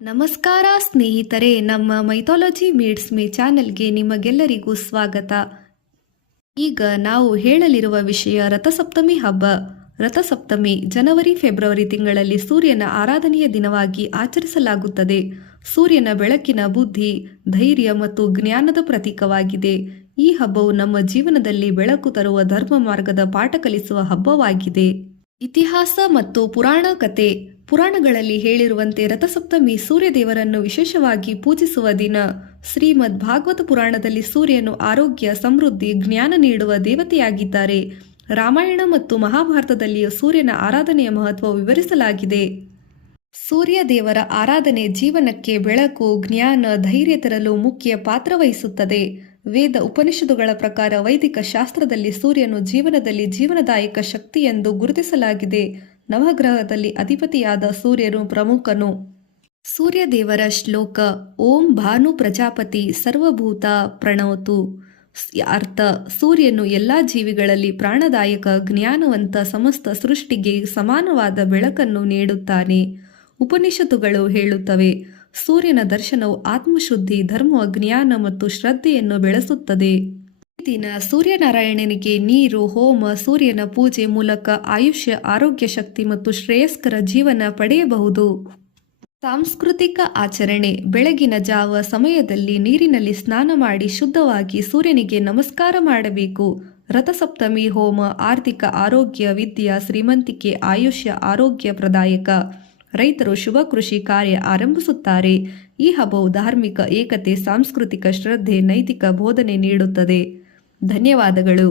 ನಮಸ್ಕಾರ ಸ್ನೇಹಿತರೆ, ನಮ್ಮ ಮೈಥಾಲಜಿ ಮೀಟ್ಸ್ ಮೀ ಚಾನೆಲ್ಗೆ ನಿಮಗೆಲ್ಲರಿಗೂ ಸ್ವಾಗತ. ಈಗ ನಾವು ಹೇಳಲಿರುವ ವಿಷಯ ರಥಸಪ್ತಮಿ ಹಬ್ಬ. ರಥಸಪ್ತಮಿ ಜನವರಿ ಫೆಬ್ರವರಿ ತಿಂಗಳಲ್ಲಿ ಸೂರ್ಯನ ಆರಾಧನೆಯ ದಿನವಾಗಿ ಆಚರಿಸಲಾಗುತ್ತದೆ. ಸೂರ್ಯನ ಬೆಳಕಿನ ಬುದ್ಧಿ, ಧೈರ್ಯ ಮತ್ತು ಜ್ಞಾನದ ಪ್ರತೀಕವಾಗಿದೆ. ಈ ಹಬ್ಬವು ನಮ್ಮ ಜೀವನದಲ್ಲಿ ಬೆಳಕು ತರುವ ಧರ್ಮ ಮಾರ್ಗದ ಪಾಠ ಕಲಿಸುವ ಹಬ್ಬವಾಗಿದೆ. ಇತಿಹಾಸ ಮತ್ತು ಪುರಾಣ ಕಥೆ. ಪುರಾಣಗಳಲ್ಲಿ ಹೇಳಿರುವಂತೆ ರಥಸಪ್ತಮಿ ಸೂರ್ಯದೇವರನ್ನು ವಿಶೇಷವಾಗಿ ಪೂಜಿಸುವ ದಿನ. ಶ್ರೀಮದ್ ಭಾಗವತ ಪುರಾಣದಲ್ಲಿ ಸೂರ್ಯನು ಆರೋಗ್ಯ, ಸಮೃದ್ಧಿ, ಜ್ಞಾನ ನೀಡುವ ದೇವತೆಯಾಗಿದ್ದಾರೆ. ರಾಮಾಯಣ ಮತ್ತು ಮಹಾಭಾರತದಲ್ಲಿಯೂ ಸೂರ್ಯನ ಆರಾಧನೆಯ ಮಹತ್ವ ವಿವರಿಸಲಾಗಿದೆ. ಸೂರ್ಯ ದೇವರ ಆರಾಧನೆ ಜೀವನಕ್ಕೆ ಬೆಳಕು, ಜ್ಞಾನ, ಧೈರ್ಯ ತರಲು ಮುಖ್ಯ ಪಾತ್ರ ವಹಿಸುತ್ತದೆ. ವೇದ ಉಪನಿಷತ್ತುಗಳ ಪ್ರಕಾರ ವೈದಿಕ ಶಾಸ್ತ್ರದಲ್ಲಿ ಸೂರ್ಯನು ಜೀವನದಲ್ಲಿ ಜೀವನದಾಯಕ ಶಕ್ತಿ ಎಂದು ಗುರುತಿಸಲಾಗಿದೆ. ನವಗ್ರಹದಲ್ಲಿ ಅಧಿಪತಿಯಾದ ಸೂರ್ಯನು ಪ್ರಮುಖನು. ಸೂರ್ಯ ದೇವರ ಶ್ಲೋಕ: ಓಂ ಭಾನು ಪ್ರಜಾಪತಿ ಸರ್ವಭೂತ ಪ್ರಣವತು. ಅರ್ಥ: ಸೂರ್ಯನು ಎಲ್ಲ ಜೀವಿಗಳಲ್ಲಿ ಪ್ರಾಣದಾಯಕ, ಜ್ಞಾನವಂತ, ಸಮಸ್ತ ಸೃಷ್ಟಿಗೆ ಸಮಾನವಾದ ಬೆಳಕನ್ನು ನೀಡುತ್ತಾನೆ. ಉಪನಿಷತ್ತುಗಳು ಹೇಳುತ್ತವೆ, ಸೂರ್ಯನ ದರ್ಶನವು ಆತ್ಮಶುದ್ಧಿ, ಧರ್ಮ, ಜ್ಞಾನ ಮತ್ತು ಶ್ರದ್ಧೆಯನ್ನು ಬೆಳೆಸುತ್ತದೆ. ಈ ದಿನ ಸೂರ್ಯನಾರಾಯಣನಿಗೆ ನೀರು, ಹೋಮ, ಸೂರ್ಯನ ಪೂಜೆ ಮೂಲಕ ಆಯುಷ್ಯ, ಆರೋಗ್ಯ, ಶಕ್ತಿ ಮತ್ತು ಶ್ರೇಯಸ್ಕರ ಜೀವನ ಪಡೆಯಬಹುದು. ಸಾಂಸ್ಕೃತಿಕ ಆಚರಣೆ. ಬೆಳಗಿನ ಜಾವ ಸಮಯದಲ್ಲಿ ನೀರಿನಲ್ಲಿ ಸ್ನಾನ ಮಾಡಿ ಶುದ್ಧವಾಗಿ ಸೂರ್ಯನಿಗೆ ನಮಸ್ಕಾರ ಮಾಡಬೇಕು. ರಥಸಪ್ತಮಿ ಹೋಮ ಆರ್ಥಿಕ ಆರೋಗ್ಯ, ವಿದ್ಯಾ, ಶ್ರೀಮಂತಿಕೆ, ಆಯುಷ್ಯ, ಆರೋಗ್ಯ ಪ್ರದಾಯಕ. ರೈತರು ಶುಭ ಕೃಷಿ ಕಾರ್ಯ ಆರಂಭಿಸುತ್ತಾರೆ. ಈ ಹಬ್ಬವು ಧಾರ್ಮಿಕ ಏಕತೆ, ಸಾಂಸ್ಕೃತಿಕ ಶ್ರದ್ಧೆ, ನೈತಿಕ ಬೋಧನೆ ನೀಡುತ್ತದೆ. ಧನ್ಯವಾದಗಳು.